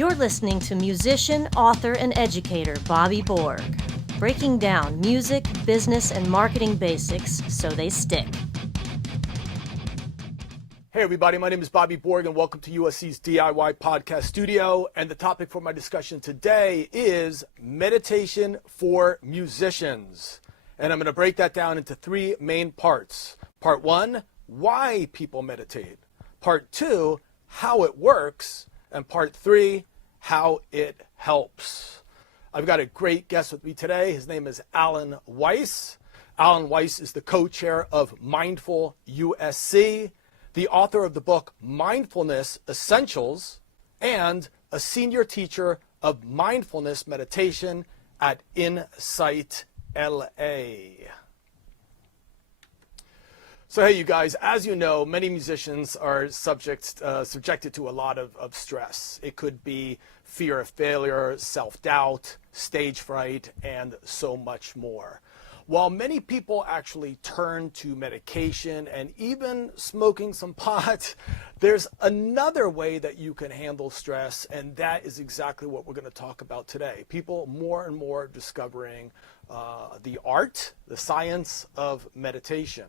You're listening to musician, author, and educator Bobby Borg, breaking down music, business, and marketing basics so they stick. Hey everybody, my name is Bobby Borg and welcome to USC's DIY podcast studio. And the topic for my discussion today is meditation for musicians. And I'm going to break that down into three main parts. Part one, why people meditate. Part two, how it works. And part three, how it helps. I've got a great guest with me today. His name is Allen Weiss. Allen Weiss is the co-chair of Mindful USC, the author of the book Mindfulness Essentials, and a senior teacher of mindfulness meditation at Insight LA. So hey, you guys, as you know, many musicians are subjected to a lot of stress. It could be fear of failure, self-doubt, stage fright, and so much more. While many people actually turn to medication and even smoking some pot, there's another way that you can handle stress, and that is exactly what we're going to talk about today. People more and more discovering the art, the science of meditation.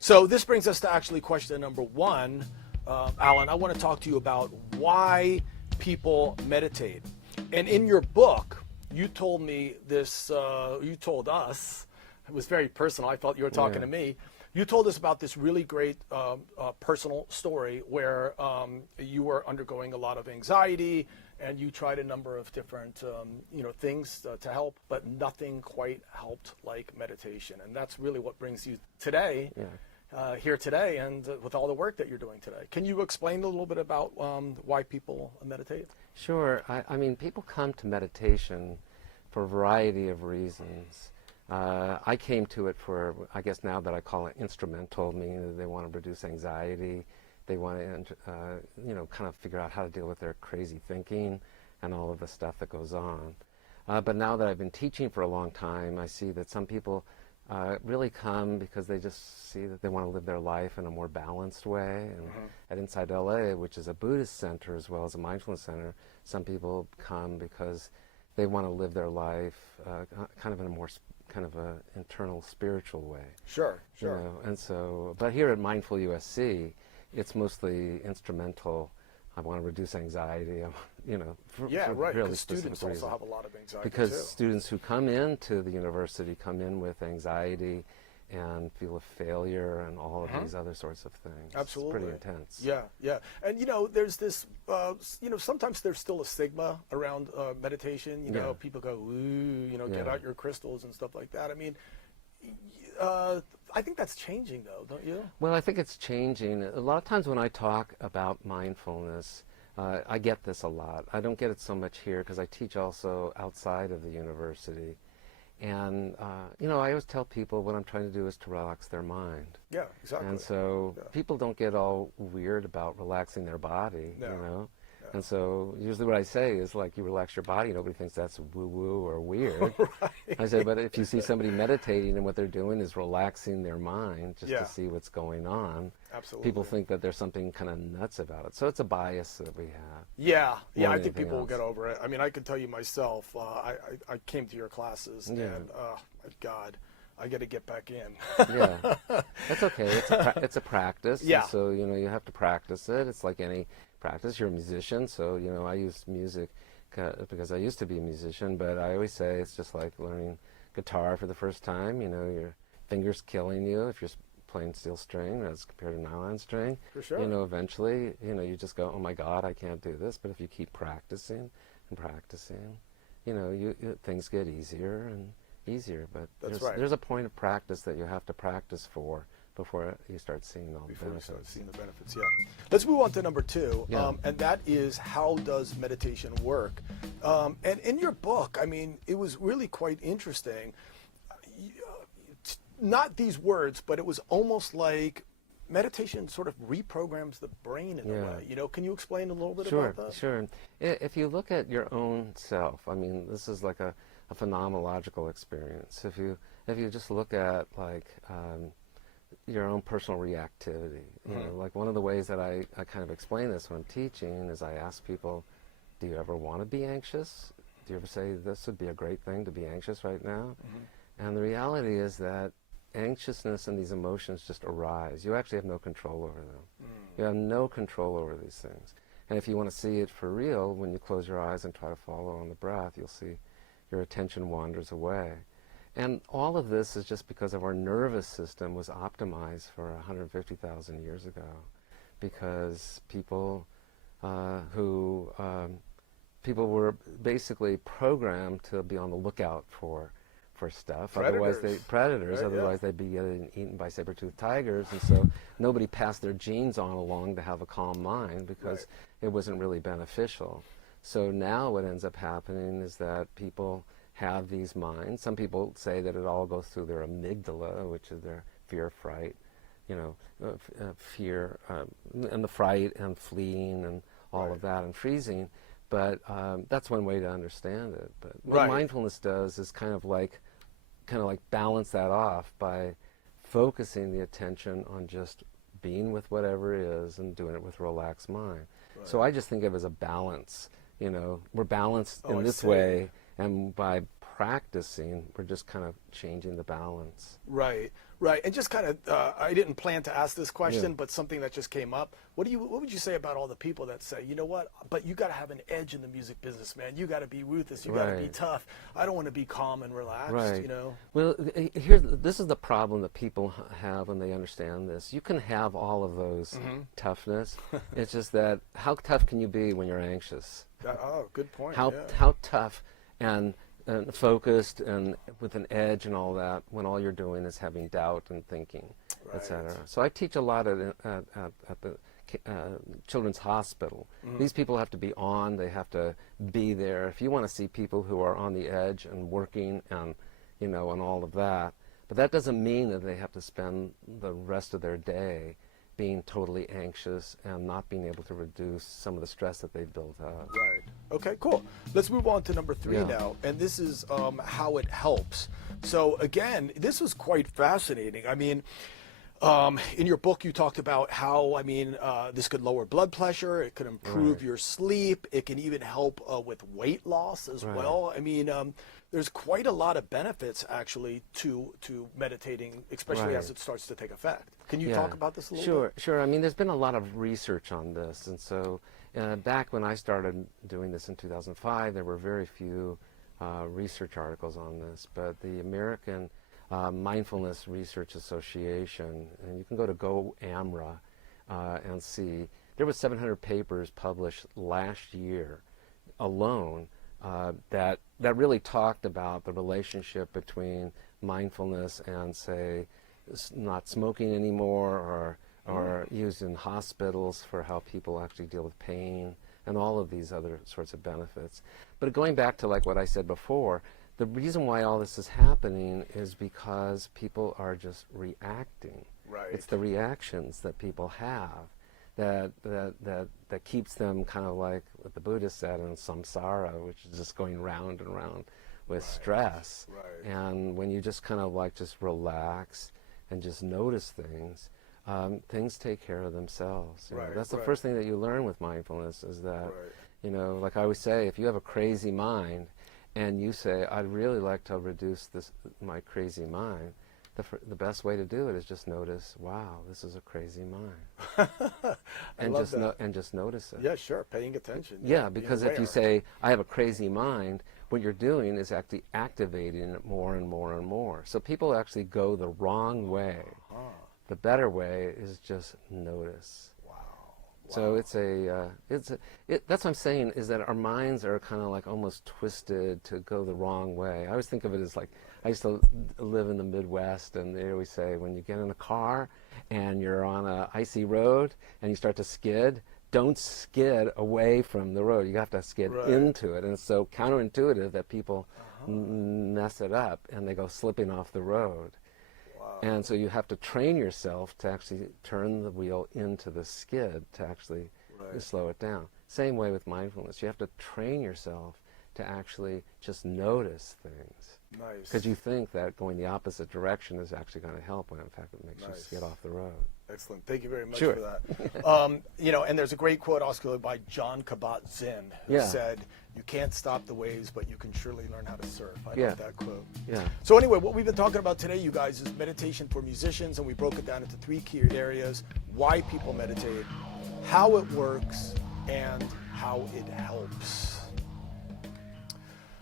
So this brings us to actually question number one. Allen, I want to talk to you about why people meditate. And in your book, you told me this, you told us, it was very personal. I felt you were talking to me. You told us about this really great personal story where you were undergoing a lot of anxiety and you tried a number of different things to help, but nothing quite helped like meditation. And that's really what brings you today. Here today and with all the work that you're doing today. Can you explain a little bit about why people meditate? Sure. I mean, people come to meditation for a variety of reasons. I came to it for, I guess now that I call it instrumental, meaning that they want to reduce anxiety. They want to, kind of figure out how to deal with their crazy thinking and all of the stuff that goes on. But now that I've been teaching for a long time, I see that some people really come because they just see that they want to live their life in a more balanced way. And at Insight LA, which is a Buddhist center as well as a mindfulness center, some people come because they want to live their life kind of in a more kind of a internal spiritual way. Sure. And so, but here at Mindful USC, it's mostly instrumental. I want to reduce anxiety, for right, really because students reasons. also have a lot of anxiety Because too. students who come into the university come in with anxiety and feel of failure and all of these other sorts of things. Absolutely. It's pretty intense. Yeah. And there's this, sometimes there's still a stigma around meditation. People go, ooh, get out your crystals and stuff like that. I mean, I think that's changing though, don't you? Well, I think it's changing. A lot of times when I talk about mindfulness, I get this a lot. I don't get it so much here because I teach also outside of the university. And, I always tell people what I'm trying to do is to relax their mind. Yeah, exactly. And so people don't get all weird about relaxing their body, No. And so usually what I say is like, you relax your body, nobody thinks that's woo-woo or weird. Right. I say, but if you see somebody meditating and what they're doing is relaxing their mind just to see what's going on, absolutely, people think that there's something kind of nuts about it. So it's a bias that we have. Yeah, I think anything people will else. get over it. I mean, I can tell you myself, I came to your classes and, my God, I got to get back in. Yeah, that's okay. It's a practice. Yeah. And so, you have to practice it. It's like any practice. You're a musician, so, I use music because I used to be a musician, but I always say it's just like learning guitar for the first time. Your fingers killing you if you're playing steel string as compared to nylon string. For sure. Eventually, you just go, oh my God, I can't do this. But if you keep practicing and practicing, things get easier and easier. But there's a point of practice that you have to practice for before you start seeing all the benefits. Before you start seeing the benefits, yeah. Let's move on to number two, and that is, how does meditation work? And in your book, I mean, it was really quite interesting. Not these words, but it was almost like meditation sort of reprograms the brain in a way. Can you explain a little bit about that? Sure. If you look at your own self, I mean, this is like a phenomenological experience. If you just look at like your own personal reactivity. You know, like one of the ways that I kind of explain this when I'm teaching is I ask people, do you ever want to be anxious? Do you ever say, this would be a great thing to be anxious right now? And the reality is that anxiousness and these emotions just arise. You actually have no control over them. You have no control over these things. And if you want to see it for real, when you close your eyes and try to follow on the breath, you'll see your attention wanders away. And all of this is just because of our nervous system was optimized for 150,000 years ago, because people people were basically programmed to be on the lookout for stuff. Predators. Otherwise they'd be getting eaten by saber-toothed tigers, and so nobody passed their genes on along to have a calm mind, because it wasn't really beneficial. So now what ends up happening is that people have these minds. Some people say that it all goes through their amygdala, which is their fear, fright, fear, and the fright and fleeing and all of that and freezing. But that's one way to understand it. But what mindfulness does is kind of like balance that off by focusing the attention on just being with whatever is and doing it with a relaxed mind. So I just think of it as a balance. We're balanced in this way, and by practicing, we're just kind of changing the balance. Right. And just kind of, I didn't plan to ask this question, but something that just came up. What would you say about all the people that say, you know what, but you got to have an edge in the music business, man. You got to be ruthless. You got to be tough. I don't want to be calm and relaxed, Well, this is the problem that people have when they understand this. You can have all of those toughness. It's just that, how tough can you be when you're anxious? Good point. How tough and focused and with an edge and all that when all you're doing is having doubt and thinking, etc. So I teach a lot at the Children's Hospital. These people have to be on, they have to be there. If you want to see people who are on the edge and working and, and all of that, but that doesn't mean that they have to spend the rest of their day being totally anxious and not being able to reduce some of the stress that they've built up. Right. Okay, cool. Let's move on to number 3 now. And this is how it helps. So again, this was quite fascinating. I mean, in your book, you talked about how, this could lower blood pressure, it could improve your sleep, it can even help with weight loss as well. There's quite a lot of benefits actually to meditating, especially as it starts to take effect. Can you talk about this a little bit? Sure. There's been a lot of research on this, and so back when I started doing this in 2005, there were very few research articles on this, but the American Mindfulness Research Association, and you can go to GoAMRA and see, there was 700 papers published last year alone that really talked about the relationship between mindfulness and, say, not smoking anymore, or used in hospitals for how people actually deal with pain, and all of these other sorts of benefits. But going back to like what I said before, the reason why all this is happening is because people are just reacting. It's the reactions that people have that keeps them kind of like what the Buddha said in samsara, which is just going round and round with stress. And when you just kind of like just relax and just notice things, things take care of themselves. That's the first thing that you learn with mindfulness, is that, like I always say, if you have a crazy mind and you say, I'd really like to reduce my crazy mind, the best way to do it is just notice, wow, this is a crazy mind. And just notice it. Yeah, sure, paying attention. Yeah, because if you say, I have a crazy mind, what you're doing is actually activating it more and more and more. So people actually go the wrong way. The better way is just notice. So that's what I'm saying, is that our minds are kind of like almost twisted to go the wrong way. I always think of it as like, I used to live in the Midwest, and they always say, when you get in a car and you're on an icy road and you start to skid, don't skid away from the road. You have to skid into it. And it's so counterintuitive that people mess it up and they go slipping off the road. And so you have to train yourself to actually turn the wheel into the skid to actually slow it down. Same way with mindfulness. You have to train yourself to actually just notice things. Nice. Because you think that going the opposite direction is actually going to help, when in fact it makes you just get off the road. Excellent. Thank you very much Sure. for that. And there's a great quote also by John Kabat-Zinn who said, "You can't stop the waves, but you can surely learn how to surf." I love that quote. Yeah. So anyway, what we've been talking about today, you guys, is meditation for musicians, and we broke it down into 3 key areas: why people meditate, how it works, and how it helps.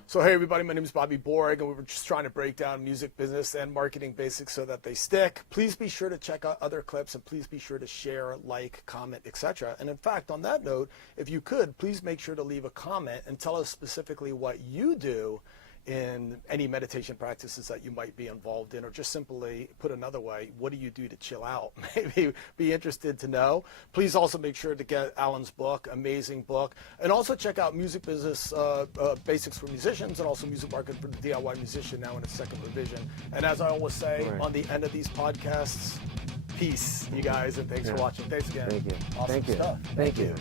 So hey everybody, my name is Bobby Borg, and we were just trying to break down music business and marketing basics so that they stick. Please be sure to check out other clips, and please be sure to share, like, comment, etc. And in fact, on that note, if you could, please make sure to leave a comment and tell us specifically what you do in any meditation practices that you might be involved in, or just simply put another way, what do you do to chill out? Maybe be interested to know. Please also make sure to get Allen's book, amazing book, and also check out Music Business Basics for Musicians, and also Music Marketing for the DIY Musician, now in its 2nd revision. And as I always say on the end of these podcasts, peace, you guys, and thanks for watching. Thanks again. Thank you. Awesome Thank you. stuff. Thank you.